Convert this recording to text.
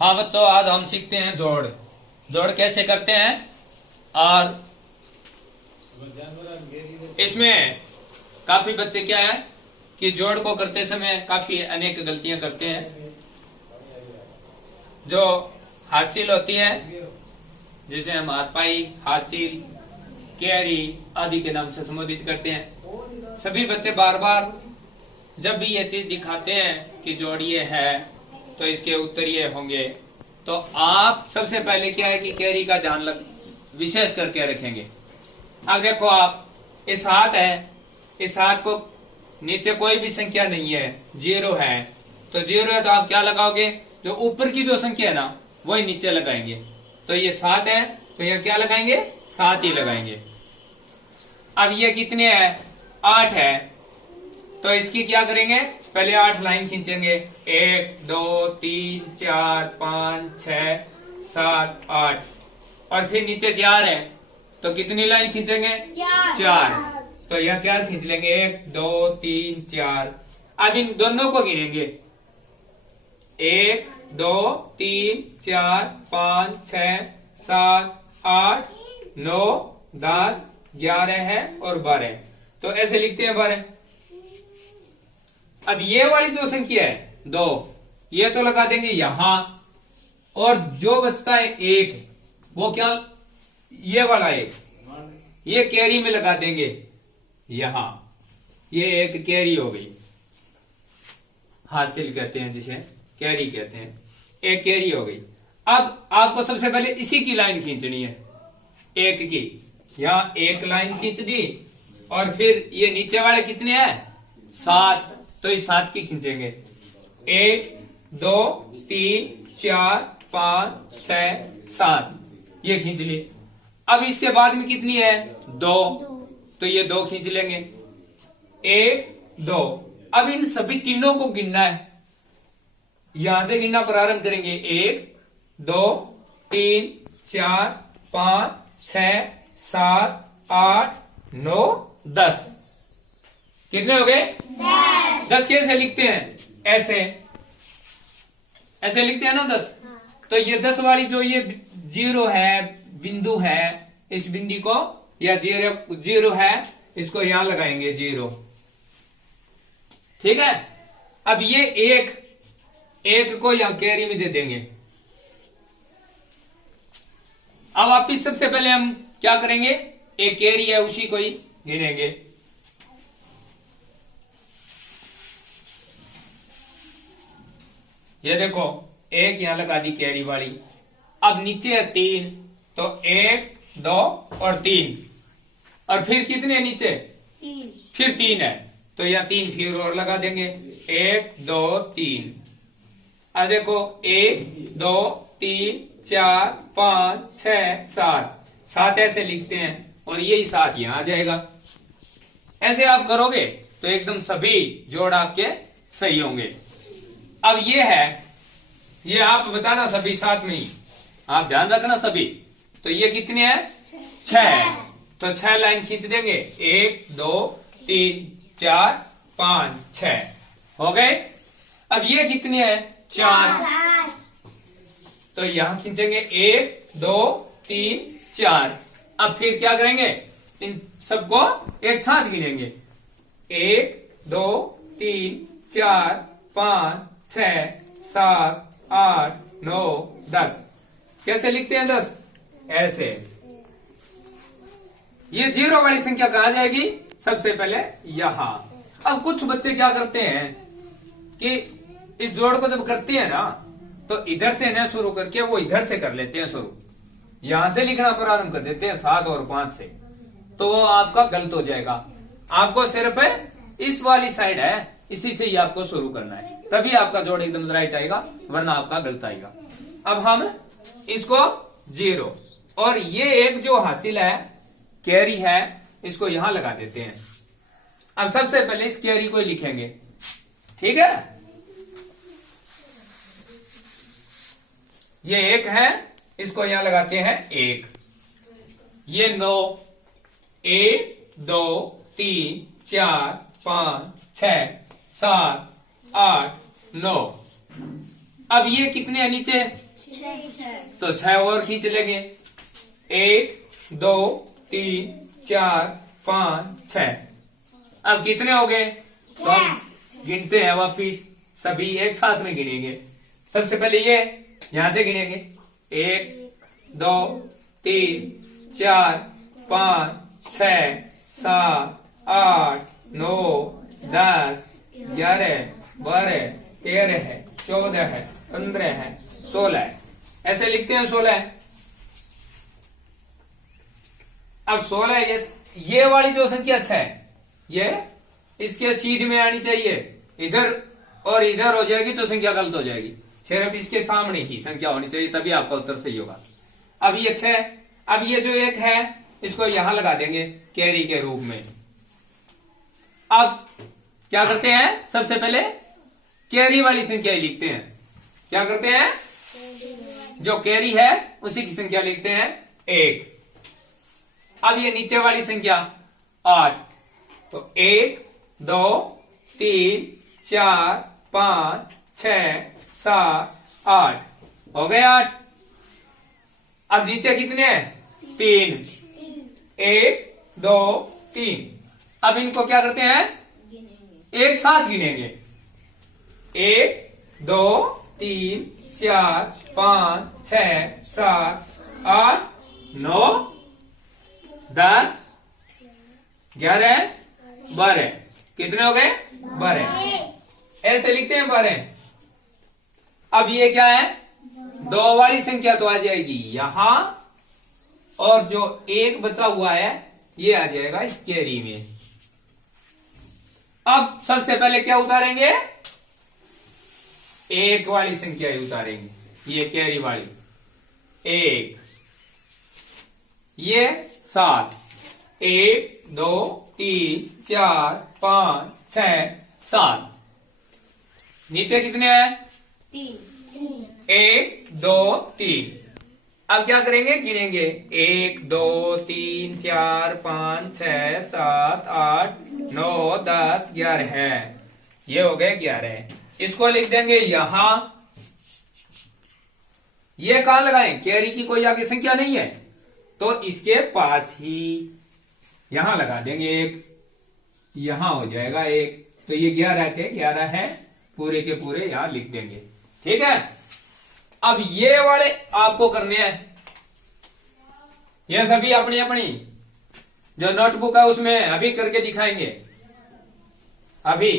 हाँ बच्चों, आज हम सीखते हैं जोड़। जोड़ कैसे करते हैं। और इसमें काफी बच्चे क्या है कि जोड़ को करते समय काफी अनेक गलतियां करते हैं। जो हासिल होती है, जिसे हम हाथपाई, हासिल, कैरी आदि के नाम से संबोधित करते हैं। सभी बच्चे बार बार जब भी ये चीज दिखाते हैं कि जोड़ ये है तो इसके उत्तर ये होंगे, तो आप सबसे पहले क्या है कि कैरी का ध्यान विशेष करके रखेंगे। अब देखो, आप इस हाथ है, इस हाथ को नीचे कोई भी संख्या नहीं है, 0 है, तो 0 है तो आप क्या लगाओगे, जो ऊपर की जो संख्या है ना वही नीचे लगाएंगे। तो ये 7 है तो ये क्या लगाएंगे, 7 ही लगाएंगे। अब ये कितने हैं, 8 है, तो इसकी क्या करेंगे, पहले 8 लाइन खींचेंगे। 1 2 3 4 5 6 7 8, और फिर नीचे 4 है तो कितनी लाइन खींचेंगे, 4। तो यहाँ 4 खींच लेंगे, 1 2 3 4। अब इन दोनों को गिनेंगे, 1 2 3 4 5 6 7 8 9 10 11 है और 12, तो ऐसे लिखते हैं 12। अब ये वाली जो संख्या है 2, ये तो लगा देंगे यहां, और जो बचता है 1, वो क्या, ये वाला 1, ये कैरी में लगा देंगे यहां। ये एक कैरी हो गई, हासिल कहते हैं जिसे, कैरी कहते हैं, एक कैरी हो गई। अब आपको सबसे पहले इसी की लाइन खींचनी है, 1 की, यहां 1 लाइन खींच दी, और फिर ये नीचे वाले कितने हैं, 7, तो इस 7 की खींचेंगे। 1 2 3 4 5 6 7, ये खींच ली। अब इसके बाद में कितनी है, 2, तो ये 2 खींच लेंगे। 1 2, अब इन सभी तीनों को गिनना है, यहां से गिनना प्रारंभ करेंगे। 1 2 3 4 5 6 7 8 9 10, कितने हो गए, 10 कैसे लिखते हैं, ऐसे, ऐसे लिखते हैं ना 10। तो ये 10 वाली जो ये 0 है, बिंदु है, इस बिंदु को, या 0 है, इसको यहां लगाएंगे 0, ठीक है। अब ये 1 को यहां कैरी में दे देंगे। अब वापिस सबसे पहले हम क्या करेंगे, एक कैरी है उसी को ही गिनेंगे। ये देखो, 1 यहां लगा दी कैरी वाली। अब नीचे है 3, तो 1 2 और 3, और फिर कितने नीचे, 3, फिर 3 है, तो यह 3 फिर और लगा देंगे। 1 2 3, अब देखो 1 2 3 4 5 6 7 ऐसे लिखते हैं, और यही 7 यहां आ जाएगा। ऐसे आप करोगे तो एकदम सभी जोड़ आपके सही होंगे। अब ये है, ये आप बताना सभी साथ में ही, आप ध्यान रखना सभी। तो ये कितने हैं, 6 है, तो 6 लाइन खींच देंगे। 1 2 3 4 5 6 हो गए। अब ये कितने हैं, 4, तो यहां खींचेंगे 1 2 3 4। अब फिर क्या करेंगे, इन सबको एक साथ गिनेंगे। 1 2 3 4 5 6 7 8 9 10, कैसे लिखते हैं 10, ऐसे। ये 0 वाली संख्या कहां जाएगी, सबसे पहले यहां। अब कुछ बच्चे क्या करते हैं कि इस जोड़ को जब करते हैं ना, तो इधर से न शुरू करके वो इधर से कर लेते हैं शुरू, यहां से लिखना प्रारंभ कर देते हैं 7 और 5 से, तो वो आपका गलत हो जाएगा। आपको सिर्फ इस वाली साइड है, इसी से ही आपको शुरू करना है, तभी आपका जोड़ एकदम राइट आएगा, वरना आपका गलत आएगा। अब हम इसको 0, और ये एक जो हासिल है, कैरी है, इसको यहां लगा देते हैं। अब सबसे पहले इस कैरी को लिखेंगे, ठीक है। ये 1 है, इसको यहां लगाते हैं 1। ये 9, 1 2 3 4 5 6 7 8 9। अब ये कितने हैं नीचे, तो 6 और खींच लेंगे। 1 2 3 4 5 6। अब कितने हो गए? तो हम गिनते हैं वापिस, सभी एक साथ में गिनेंगे। सबसे पहले ये यहां से गिनेंगे। 1 2 3 4 5 6 7 8 9 10 11 12 13 14 15 16। ऐसे लिखते हैं 16। अब 16 ये वाली जो संख्या 6 ये इसके सीध में आनी चाहिए। इधर और इधर हो जाएगी तो संख्या गलत हो जाएगी। सिर्फ इसके सामने ही संख्या होनी चाहिए, तभी आपका उत्तर सही होगा। अब ये 6, अब ये जो 1 है इसको यहां लगा देंगे कैरी के रूप में। अब क्या करते हैं? सबसे पहले कैरी वाली संख्या ही लिखते हैं। क्या करते हैं? जो कैरी है उसी की संख्या लिखते हैं 1। अब ये नीचे वाली संख्या 8, तो 1 2 3 4 5 6 7 8 हो गए 8। अब नीचे कितने हैं? 3। 1 2 3। अब इनको क्या करते हैं? एक साथ गिनेंगे। 1 2 3 4 5 6 7 8 9 10 11 12। कितने हो गए? 12। ऐसे लिखते हैं 12। अब ये क्या है? 2 वाली संख्या तो आ जाएगी यहां, और जो 1 बचा हुआ है ये आ जाएगा इस कैरी में। अब सबसे पहले क्या उतारेंगे? 1 वाली संख्या ही उतारेंगे, ये कैरी वाली 1। ये 7। 1 2 3 4 5 6 7। नीचे कितने हैं? 1 2 3। अब क्या करेंगे? गिनेंगे। 1 2 3 4 5 6 7 8 9 10 11 है। ये हो गए 11। इसको लिख देंगे यहां। ये कहां लगाएं? कैरी की कोई आगे संख्या नहीं है तो इसके पास ही यहां लगा देंगे 1। यहां हो जाएगा 1। तो ये 11 के 11 है, पूरे के पूरे यहां लिख देंगे। ठीक है। अब ये वाले आपको करने हैं। ये सभी अपनी अपनी जो नोटबुक है उसमें अभी करके दिखाएंगे। अभी